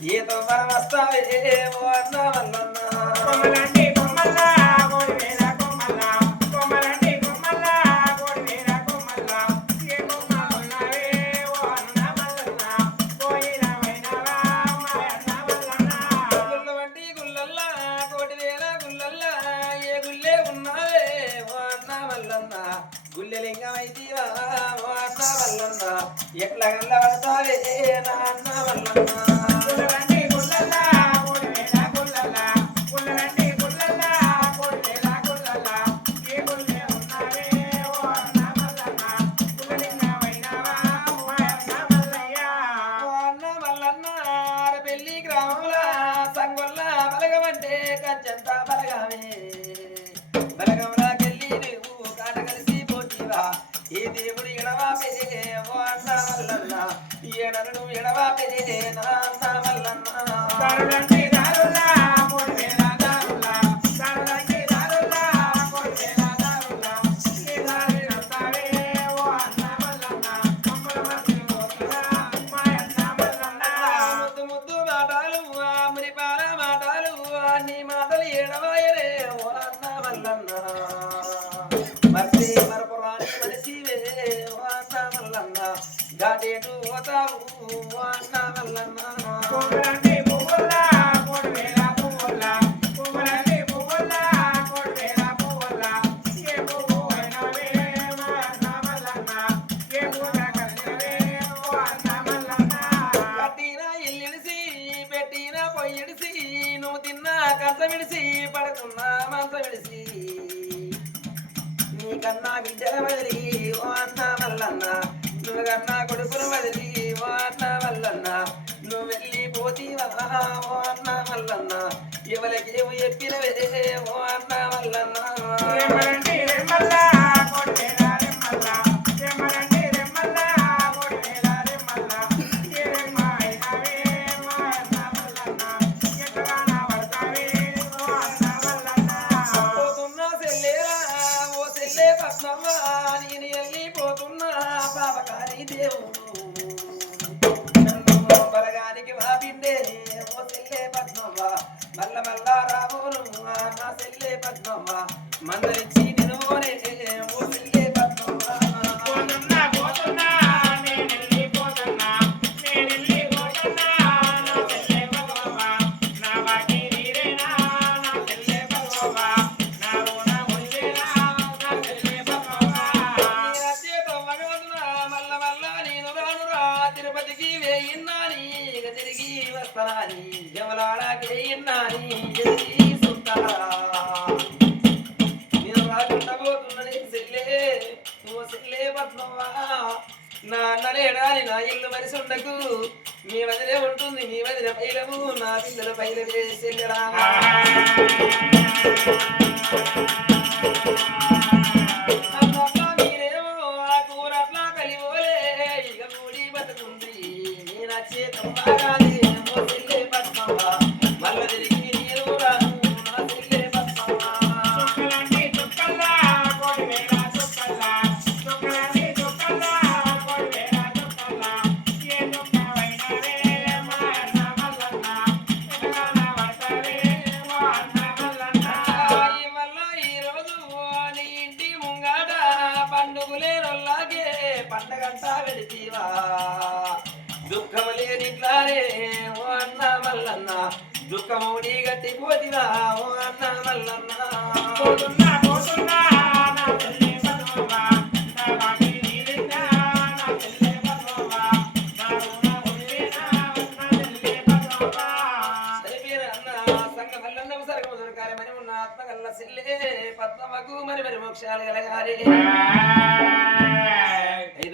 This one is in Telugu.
ఏదో మనం వస్తావే ఓ అన్న వల్లన్న గుల్లెలింగమైతీవా ఓ అన్న వల్లన్న ఎట్లా గల్ల పడతావే నా అన్న వల్లన్న కంచంతా బలగామే బలగంలాకెళ్ళి నువ్వు కాట కలిసి పోతీవా ఏ దేవుడు ఎడవాపే ఓ అన్న వల్లన్న ఎడను ఎడవాపే నా అన్న వల్లన్న గాడేటు పోతావు అన్న వల్లన్న కట్టిన ఇల్లిడిసి పెట్టిన పొయ్యిడిసి నువ్వు తిన్నా కంచ విడిసి పడుకున్నా మంచ విడిసి నీకన్నా బిడ్డల వదిలి ఓ అన్న వల్లన్న నువ్వు కన్నా కొడుకును వదిలి ఓ అన్న వల్లన్న నువ్వు వెళ్ళిపోతీవా ఓ అన్న వల్లన్న ఎవరికేమో చెప్పినవే ఓ అన్న వల్లన్న నేను వెళ్ళిపోతున్నా పాపకారి దేవుడు నన్ను బలగానికి వాపిండే ఓ సెల్లే పద్మవ్వ మల్ల మల్ల రావును నా సెల్లే పద్మవ్వ మందలిచ్చి నిలువనే ఓ సెల్లే పద్మవ్వ తిరుపతికి వేయిన్నాని తిరిగి వస్తాని జమలాడకే ఇన్నాని నేను రాకుండా పోతున్నది సెల్లే ఓ సెల్లే పద్మవ్వా నా అన్నలేడాని నా ఇల్లు మనిషి ఉండకు మీ వదిలే ఉంటుంది మీ వదిన పైలము నా పిల్లల పైలవే సెల్లెడా మీరేమో ఆ కూరట్లా కలివోలే ఇక మూడి బతుకుంది నేను వచ్చే తమ్మాగానే ఓ సెల్లే పద్మవ్వ మల్ల తిరిగి నీరు రాను నా సెల్లే పద్మవ్వ పండగంతా వెడితీవా దుఃఖము లేనిట్లానే ఓ అన్న మల్లన్న దుఃఖముడి గట్టి పోతివా ఓ అన్న మల్లన్న ఆత్మగల్ల సెల్లే పద్మకు మరి మరి మోక్షాలు కలగాలి